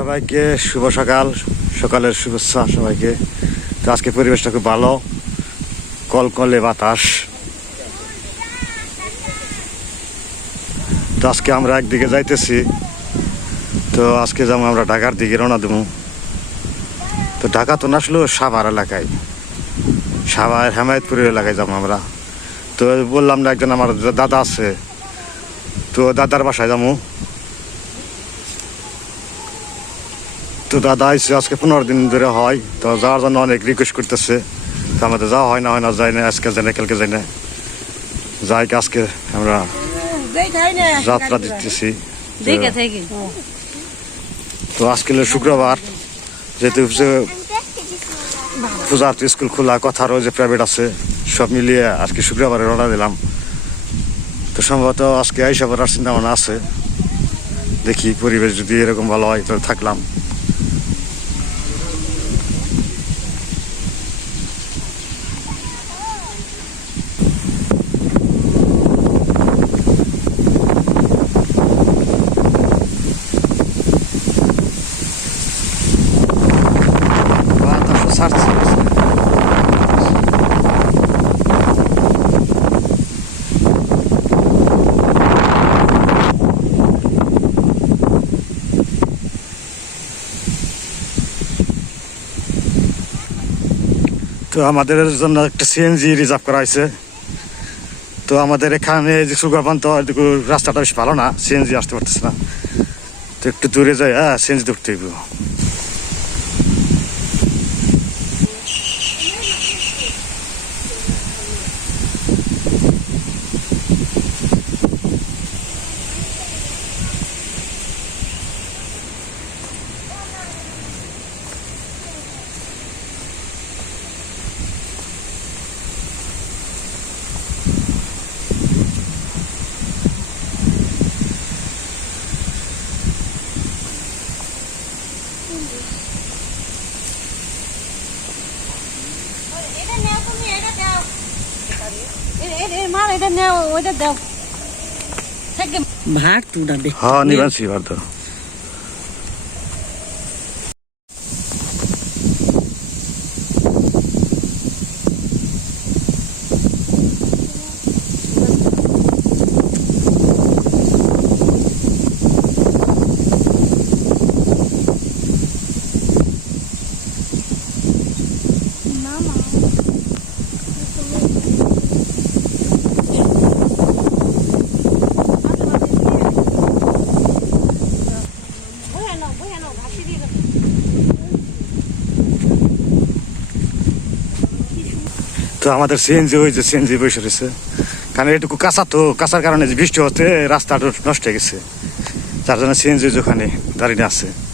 সবাইকে শুভ সকাল, সকালের শুভেচ্ছা সবাইকে। তো আজকে পরিবেশটা খুব ভালো। কলকলে বাতাস। তো আজকে আমরা একদিকে যাইতেছি। তো আজকে যেমন আমরা ঢাকার দিকে, রওনা দেবো। তো ঢাকা তো না আসলেও সাভার এলাকায়। সাভার হেমায়তপুরের এলাকায় যাব আমরা। তো বললাম না, একজন আমার দাদা আছে। তো দাদার বাসায় যাব। তো দাদা আইসে আজকে পনেরো দিন ধরে হয় তো যাওয়ার জন্য অনেক রিকোয়েস্ট করতেছে। তো আমাদের যাওয়া হয় না হয় না যাই না আজকে যাই না কালকে যাই না। যাই আজকে আমরা যাত্রা দিতেছি। তো আজকে শুক্রবার যেহেতু পূজার তো স্কুল খোলা কথারও যে প্রাইভেট আছে সব মিলিয়ে আজকে শুক্রবারে রওনা দিলাম। তো সম্ভবত আজকে আইসা পড়ার চিন্তা ভাবনা আছে। দেখি পরিবেশ যদি এরকম ভালো হয় তাহলে থাকলাম। আমাদের জন্য একটা সিএনজি রিজার্ভ করা হয়েছে। তো আমাদের এখানে যে সুগারপান্ত এদিকে রাস্তাটা বেশ ভালো না সিএনজি আসতে পারতেছে না। তো একটু দূরে যাই হ্যাঁ সিএনজি ধরতে হইব। মার তুই দাও ভাত তুটা হ্যাঁ নিবাসী ভারত তো। আমাদের সিএনজি হয়েছে সিএনজি বসে রয়েছে। কারণ এটুকু কাঁচা তো, কাঁচার কারণে বৃষ্টি হতে রাস্তাটা নষ্ট হয়ে গেছে। যার জন্য সিএনজি ওখানে দাঁড়িয়ে আছে।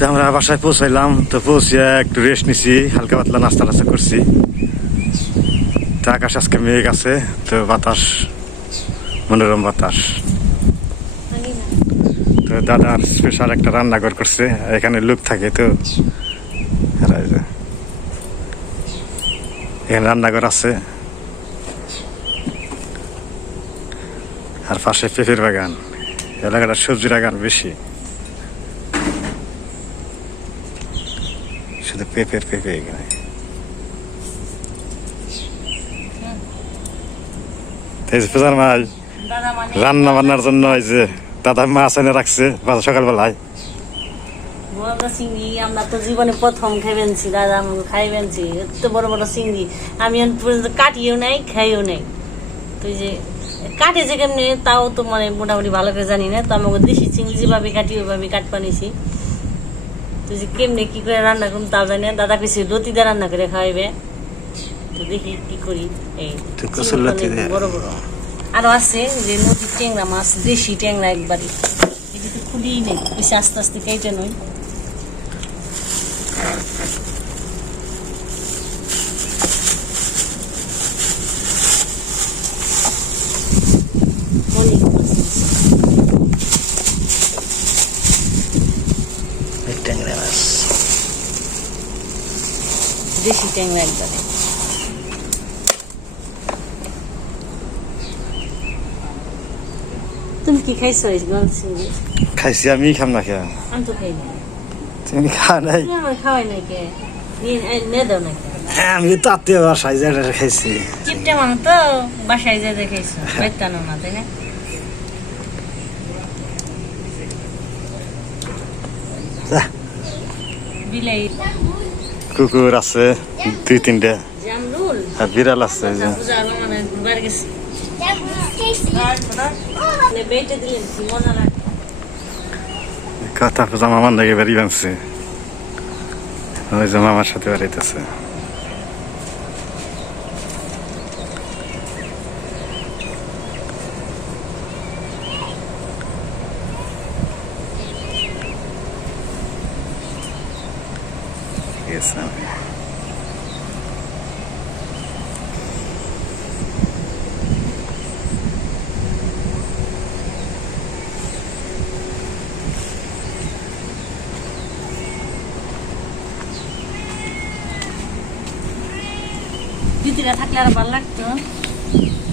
তো আমরা বাসায় পৌঁছাইলাম, তো পৌঁছিয়ে একটু রেস্ট নিছি, হালকা পাতলা নাস্তা টাস্তা করছি। তো আকাশ আজকে মেঘ আছে, তো বাতাস, মনোরম বাতাস। তো দাদার স্পেশাল একটা রান্নাঘর করছে, এখানে লোক থাকে তো। এখানে রান্নাঘর আছে। আর পাশে পেঁপের বাগান, এলাকাটা সবজি বাগান বেশি। শুধু পেঁপের পেঁপে এখানে। রান্না বান্নার জন্য যে দাদা মাছ এনে রাখছে সকালবেলায়। আমরা তো জীবনে প্রথম খাইবেনছি দাদা এত বড় বড় নাই নাই। তুই যে কেমনি, তাও তো মানে মোটামুটি ভালো করে জানি না, তো আমাকে দেশি চিংড়ি যেভাবে কাটি ওইভাবে কাট বানিয়েছি তুই যে কেমনি কি করে রান্না করুন তাও জানি না। দাদা কিছু দিয়ে রান্না করে খাওয়াইবে। তো দেখি কি করি। এই তো লতি বড় বড়। আরও আছে যে নদীর ট্যাংরা মাছ দেশি ট্যাংরা একবারই এটি তো খুলিই নেই বেশি আস্তে আস্তে কেটে নয় অনেক মাছ আছে। ট্যাংরা মাছ দেশি ট্যাংরা একবারে তুমি কি খাইছো খাইছি আমি খাম না খেয়া আমি তো খাই তুমি খা নাই? তুমি আমার খাওয়াই নাই কে? নিয়ে এই নে দাও না কে হ্যাঁ, আমি বাসায় যে খাইছি। চিপটা তো বাসায় যা দেখাইছো বেতানো না তাই না? বিলাই কুকুর আছে, দুই, তিনটা। আর বিড়াল আছে মানে কথা জামা মামার দেখে বেরিয়ে বানছে। ওই যে মামার সাথে বাড়িতেছে I'm দিদিরা থাকলে আর ভালো লাগতো।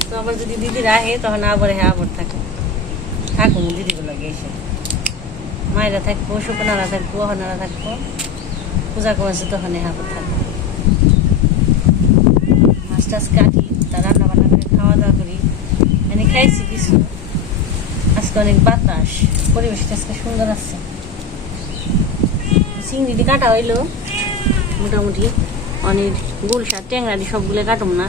তো আবার যদি দিদিরা আহে, তখন আবার হ্যাঁ আবার থাকে থাকুন দিদিগুলো গেছে। মায়েরা থাকব সুপনারা থাকব অহনারা থাকব। পূজা করেছে তখন আবার থাকব মাছ টাছ কাটি তা রান্না বান্না করে খাওয়া দাওয়া করি। মানে খাইছি কিছু। আজকে অনেক বাতাস। পরিবেশটা আজকে সুন্দর আছে। চিংড়িটি কাটা হইল। মোটামুটি অনেক গুলশা ট্যাংরাটি সবগুলো কাটুম না।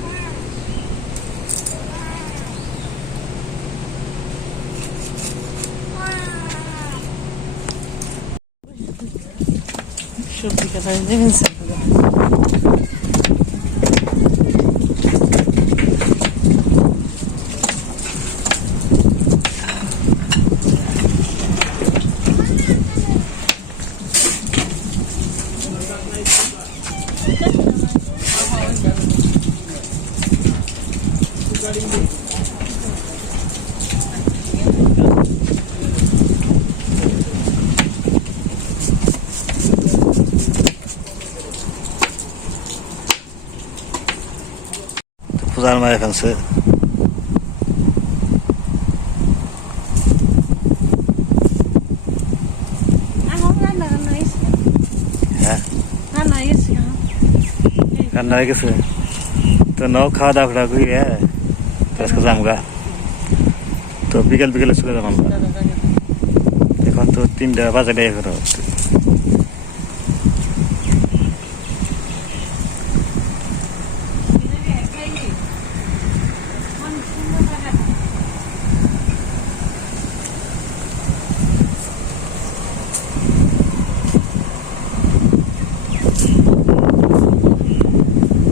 সবজি কাটা দেবেন স্যার পূজার মায়ের এখন রান্না হয়েছে হ্যাঁ রান্না হয়ে গেছে এখন। তো নাও খাওয়া দাওয়া করা করি হ্যাঁ তো আজকে যাম গা তো বিকেল বিকেলে চলে যাব আমরা দাদা জানে। এখন তো তিনটা বাজে দেয় ফেরো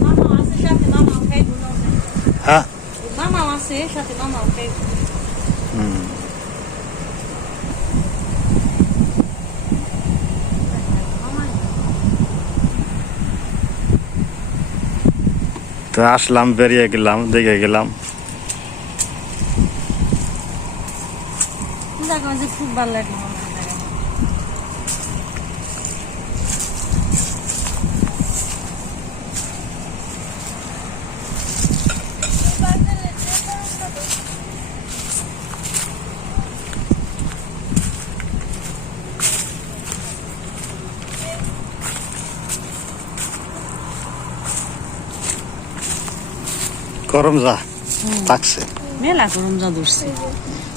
মামা আছে সাথে মামাও খাইবো না। হ্যাঁ মামাও আছে সাথে মামাও খাইবো হুম তো আসলাম বেরিয়ে গেলাম দেখে গেলাম। খুব ভালো লাগে করম যা পাকছে মেলা করম যা ধরছে।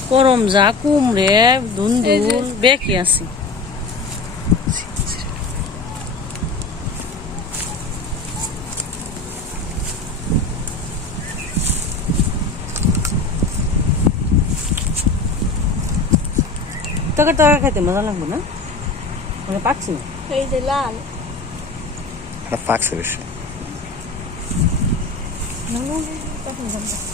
করম যা কুমড়ে ধুন্দুল বেকি আছে। তোকে তোকে খাইতে মজা লাগবে না? মানে পাচ্ছি না? এই যে লাল। পাকছে বেশি। তখন জানব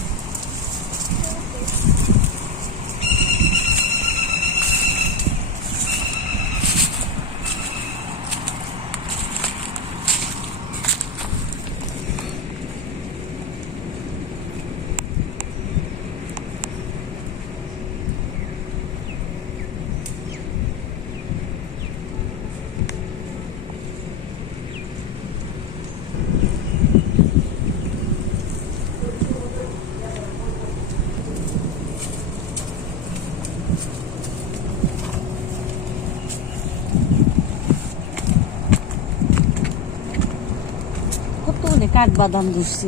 কতগুলি কাঠ বাদাম ধরছি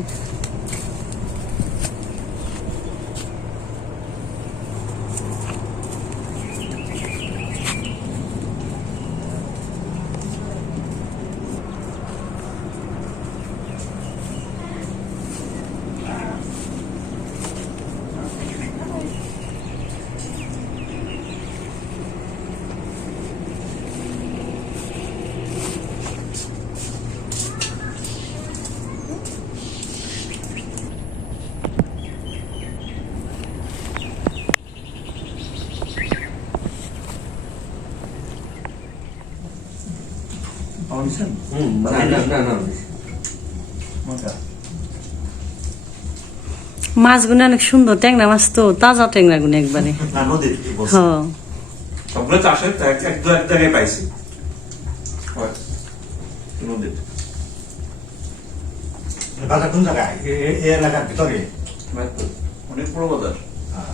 না না না না মাছগুলো অনেক সুন্দর ট্যাংরা মাছ তো তাজা ট্যাংরা গুলো একবারে হ্যাঁ সবগুলো চাষের এক দু এক জায়গায় পাইছি বাজার কোন জায়গায় এ- এ- এই এলাকার ভিতরে অনেক বড় বাজার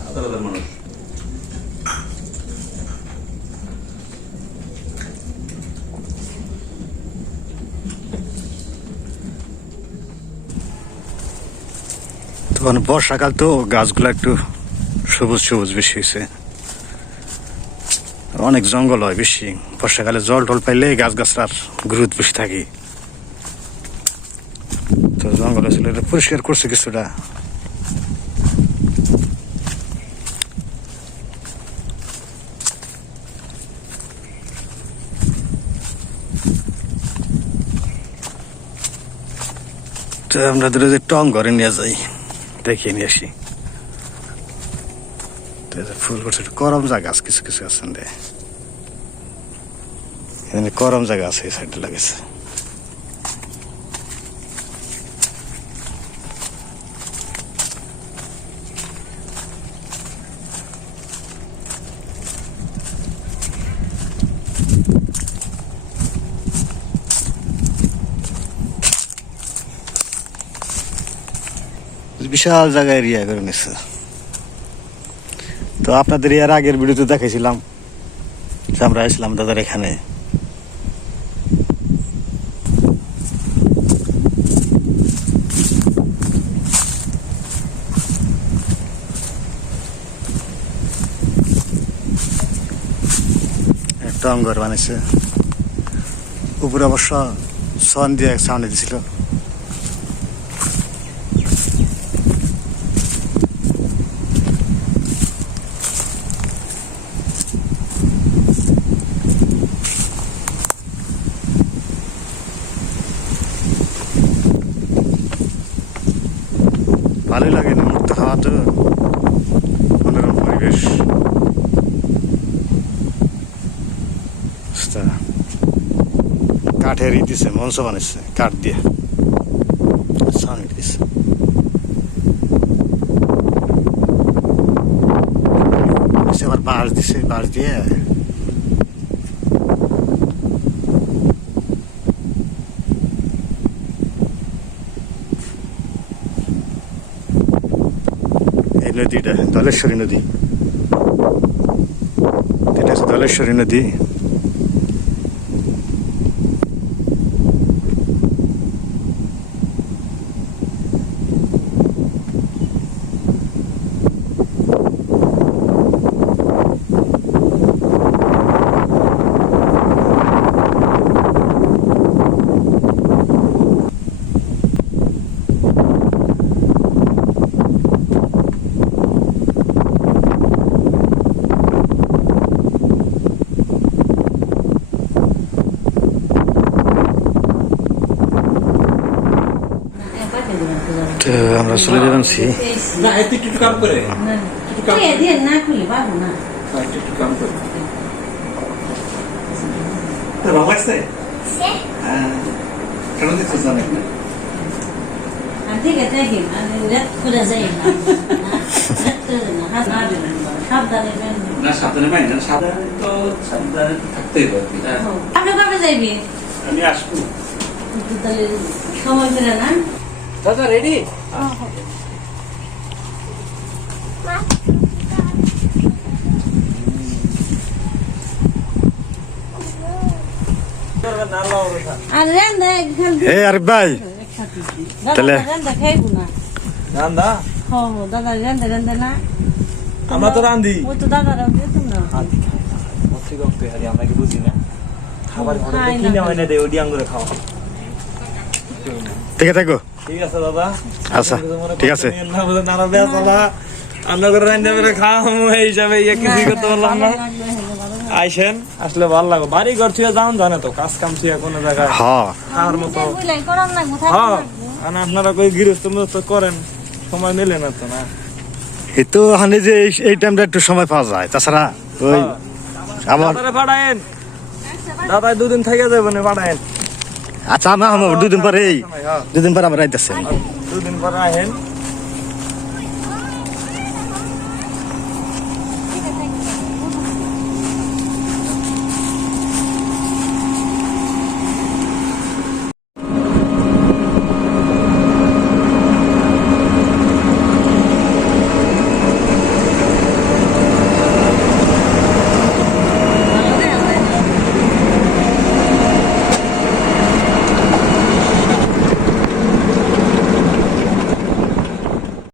হাজার হাজার মানুষ মানে বর্ষাকাল তো গাছগুলো একটু সবুজ সবুজ বেশি হয়েছে। অনেক জঙ্গল হয় বেশি। বর্ষাকালে জল টল পাইলে গাছ গাছটার গ্রোথ বেশি থাকে। তো জঙ্গল ছিল এটা পরিষ্কার করছে কিছুটা। আমরা ধরে যে টং ঘরে নিয়ে যাই। দেখিয়ে নিয়ে আসি। ফুল করম জায়গা আছে, কিছু কিছু আছেন দে। এখানে জায়গা আছে, এই সাইডে লাগেছে বিশাল জায়গায় এরিয়া করে নিচ্ছে তো আপনাদের এর আগের ভিডিওতে দেখেছিলাম যে আমরা আসলাম দাদার এখানে। একটা ঘর বানিয়েছে। উপরে অবশ্য সন দিয়ে সামনে দিছিল। দিছে মঞ্চ বানিয়েছে কাঠ দিয়ে সাউন্ড দিছে আবার বাঁশ দিছে বাঁশ দিয়ে নদীটা দলেশ্বরী নদী এটা হচ্ছে দলেশ্বরী নদী আমরা চলে যাচ্ছি না এতে একটু কাম করে। একটু কাম করে। না খুলে পারব না। না, একটু একটু কাম করে। তোর বাবা আসছে হ্যাঁ। কেন দিচ্ছিস জানেন না। আছে আমি হ্যাঁ। আপনি কবে যাইবি আসব। তাহলে সময় না দাদা রেডি এ আরে ভাই। তাহলে- না। রান্দা হো হো দাদা রেন্দা রেন্দা না। আমরা তো রান্ধি ওই তো দাদা রেন্দা তো না। অতি রক্তে হারি আমরা কি বুঝি না? খাবার ঘরে কিনে হয়। না দেয় ওডি আঙ্গুরে খাওয়া ঠিক আছে ঠিক আছে দাদা? আচ্ছা, ঠিক আছে। নানা বেশ দাদা। আমরা করে রান্না করে খাওয়া এই হিসাবে ইয়ে কিছু করতে পারলাম না। আইসেন আসলে ভালো লাগো বাড়ি ঘর ছুঁয়ে যাওন জানে তো কাজ কাম ছুঁয়ে কোনো জায়গায় হ খাওয়ার মতো। হ্যাঁ আর আপনারা কই গৃহস্থ তো করেন সময় মেলে না তো না? এই তো হানি যে এই- টাইমটা একটু সময় পাওয়া যায় তাছাড়া ওই হ্যাঁ। আবার পাঠায়েন। দাদাই দুদিন থেকে যাবেন পাঠায়েন। আচ্ছা আমার দুদিন পরে দুদিন পরে আমরা আইতেছি। দুদিন পরে আহেন।